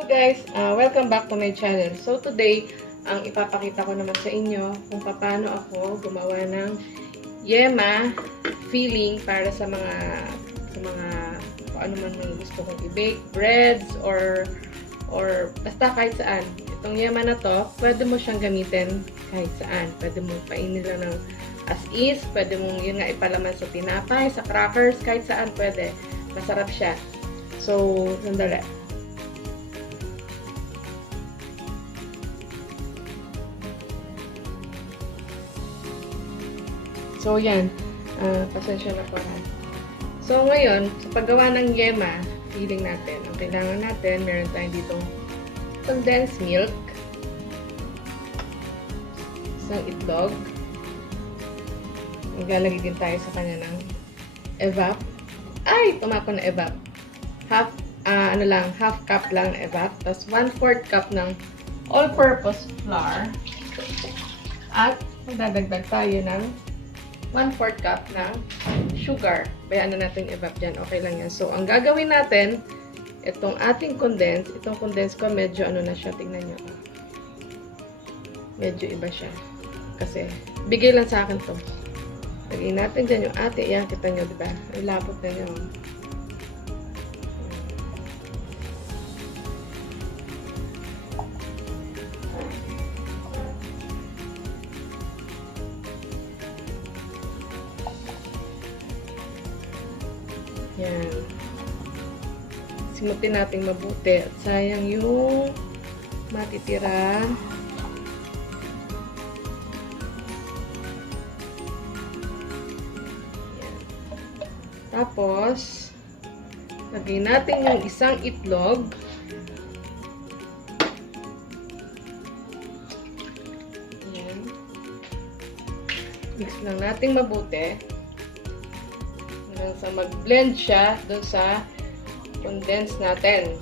Hello guys, welcome back to my channel. So today, ang ipapakita ko naman sa inyo kung paano ako gumawa ng YEMA filling para sa mga kung ano man may gusto kong i-bake, breads or basta kahit saan. Itong YEMA na to, pwede mo siyang gamitin kahit saan. Pwede mo painin lang ng as is, pwede mong yun nga ipalaman sa tinapay, sa crackers, kahit saan pwede. Masarap siya. So, sandali. So, yan. Pasensya na po ha. So, ngayon, sa paggawa ng YEMA, filling natin. Ang kailangan natin, meron tayong dito condensed milk, isang itlog, maglalagay din tayo sa kanya ng evap. Ay! Tumapo na evap. Half cup lang evap. Tapos 1/4 cup ng all-purpose flour. At magdadagdag tayo ng 1/4 cup ng sugar. Bayaan na natin i-evap dyan. Okay lang yan. So, ang gagawin natin, itong ating condense, itong condense ko, medyo ano na siya. Tingnan nyo. Medyo iba siya. Kasi, bigay lang sa akin to. Lagay natin dyan yung ate. Yan, kita nyo, diba? Ay, lapot na nyo. Yan. Simutin natin mabuti. At sayang yung matitira. Yan. Tapos, lagay natin yung isang itlog. Yan. Mix lang natin mabuti. Sa mag-blend siya doon sa condense natin.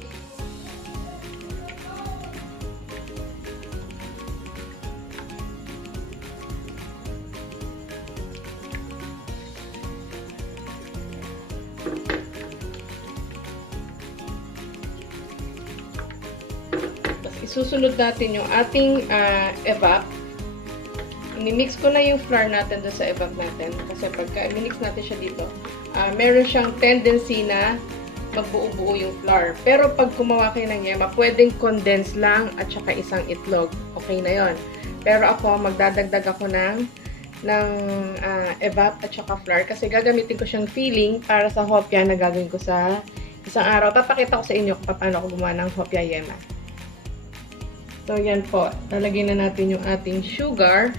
Tapos isusunod natin yung ating evap. I-mix ko na yung flour natin doon sa evap natin. Kasi pagka i-mix natin siya dito, meron siyang tendency na magbuo-buo yung flour. Pero pag gumawa kayo ng YEMA, pwedeng condense lang at saka isang itlog. Okay na yon. Pero ako, magdadagdag ako ng evap at saka flour kasi gagamitin ko siyang filling para sa hopya na gagawin ko sa isang araw. Papakita ko sa inyo kung paano ako gumawa ng hopya YEMA. So, yan po. Lalagyan na natin yung ating sugar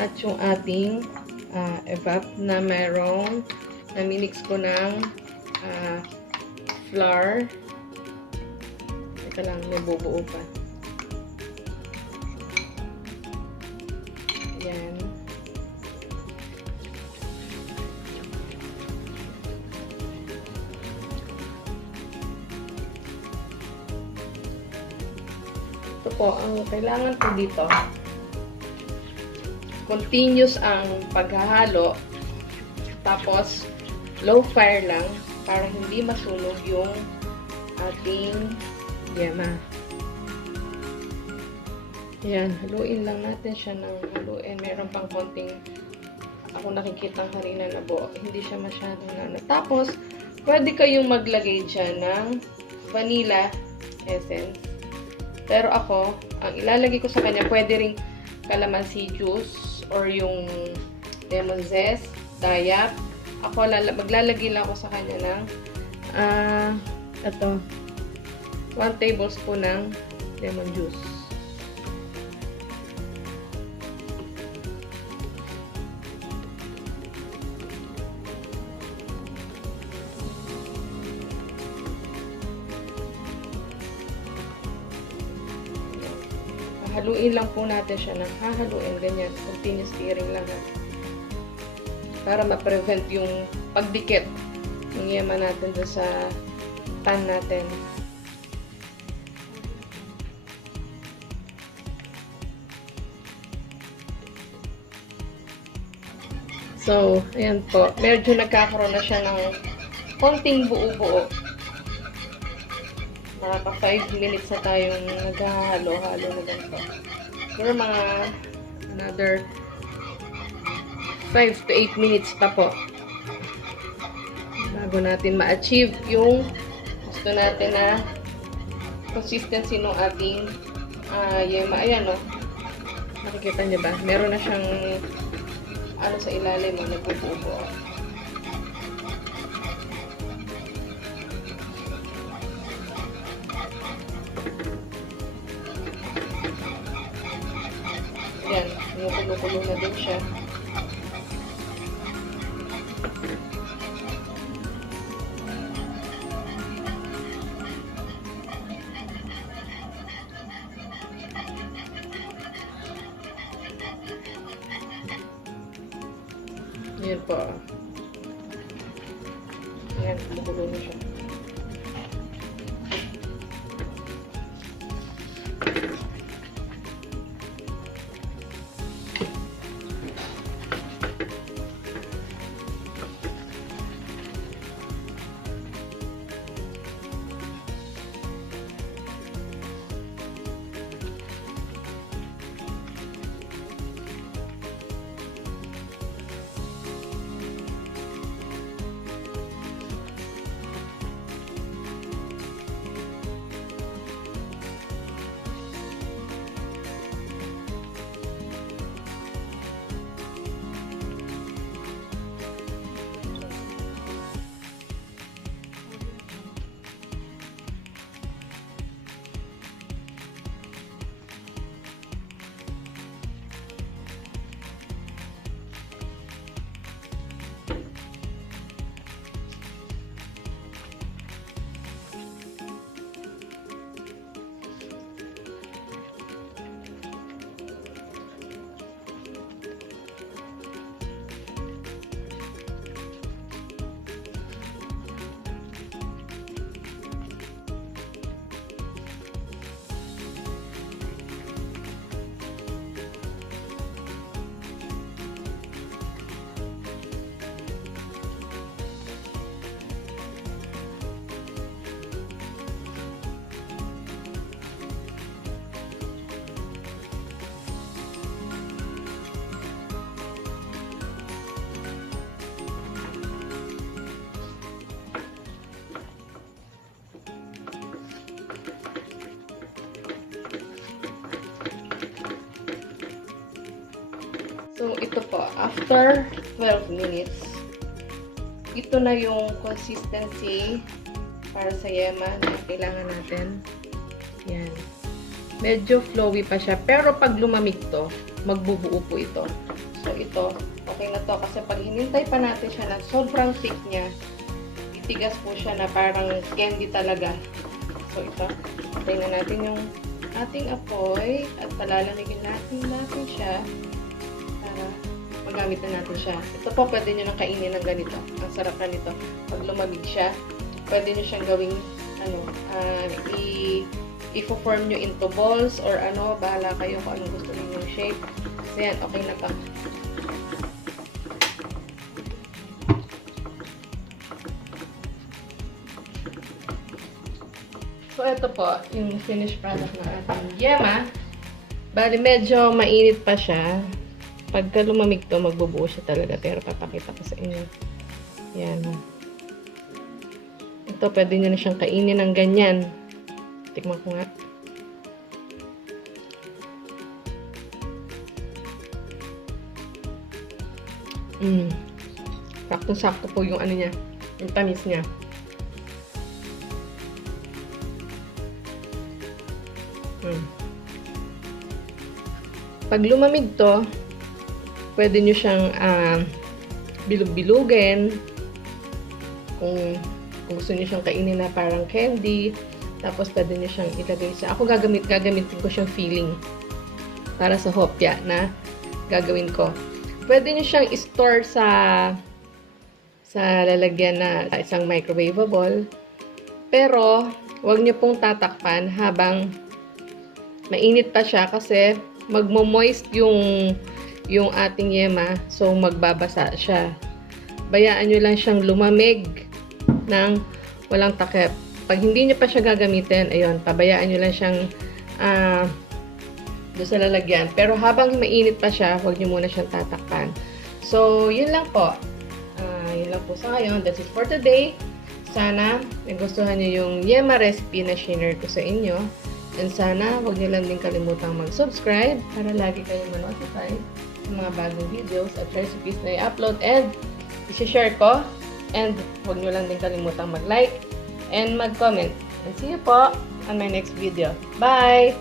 at yung ating evap na mayroong naminix ko ng flour. Ito lang, may bubuo pa. Yan. Ito po, ang kailangan ko dito, continuous ang paghahalo, tapos low fire lang para hindi masunog yung ating YEMA. Ayan, haluin lang natin siya ng haluin. Meron pang konting ako nakikitang harina na buo. Hindi siya masyadong na. Tapos, pwede kayong maglagay dyan ng vanilla essence. Pero ako, ang ilalagay ko sa kanya, pwede ring calamansi juice or yung lemon zest, dayap. Ako, maglalagay lang ako sa kanya ng ito, 1 tablespoon ng lemon juice. Haluin lang po natin siya ng hahaluin, ganyan. Continuous stirring lang. Para ma-prevent yung pagdikit ng YEMA natin doon sa pan natin. So, ayan po. Medyo nagkakaroon na siya ng konting buo-buo. Nakaka 5 minutes na tayong naghahalo-halo na ganito. Pero mga another 5 to 8 minutes pa po bago natin ma-achieve yung gusto natin na consistency ng ating yema. Ayan, no? Nakikita niyo ba? Meron na siyang ano sa ilalim, nagbubuo. Ayan, kumukulo-kulo na din siya. Ayan po. Ayan, kumukulo na siya. So, ito po, after 12 minutes, ito na yung consistency para sa yema na kailangan natin. Yan. Medyo flowy pa siya, pero pag lumamig to, magbubuo po ito. So, ito, okay na to. Kasi pag hinintay pa natin siya na sobrang thick niya, titigas po siya na parang candy talaga. So, ito, patay na natin yung ating apoy at palalamigin natin siya para magamit na natin siya. Ito po, pwede nyo nang kainin ng ganito. Ang sarap na nito. Pag lumamig siya, pwede nyo siyang gawing, i-form nyo into balls or ano, bahala kayo kung anong gusto ninyong shape. So, yan, okay na pa. So, ito po, yung finished product ng ating yema. Bali, medyo mainit pa siya. Pagka lumamig to, magbubuo siya talaga. Pero papakita ko sa inyo. Yan. Ito, pwede nyo na siyang kainin ng ganyan. Tikman ko nga. Sakto-sakto po yung ano niya. Yung tamis niya. Pag lumamig to, pwede nyo siyang bilog-bilugin. Kung gusto nyo siyang kainin na parang candy. Tapos, pwede nyo siyang ilagay sa... Ako gagamitin ko siyang filling. Para sa hopya na gagawin ko. Pwede nyo siyang i-store sa lalagyan na isang microwavable. Pero, huwag nyo pong tatakpan habang mainit pa siya kasi magmo-moist yung ating yema. So, magbabasa siya. Bayaan nyo lang siyang lumamig ng walang takip. pag hindi nyo pa siya gagamitin, ayun, pabayaan nyo lang siyang doon sa lalagyan. Pero habang mainit pa siya, huwag nyo muna siyang tatakpan. So, yun lang po. Yun lang po sa ngayon. That's it for today. Sana nagustuhan nyo yung YEMA recipe na share ko sa inyo. And sana huwag nyo lang din kalimutang mag-subscribe para lagi kayong ma-notify sa mga bagong videos at recipes na i-upload and i-share ko. And huwag nyo lang din kalimutang mag-like and mag-comment. And see you po on my next video. Bye!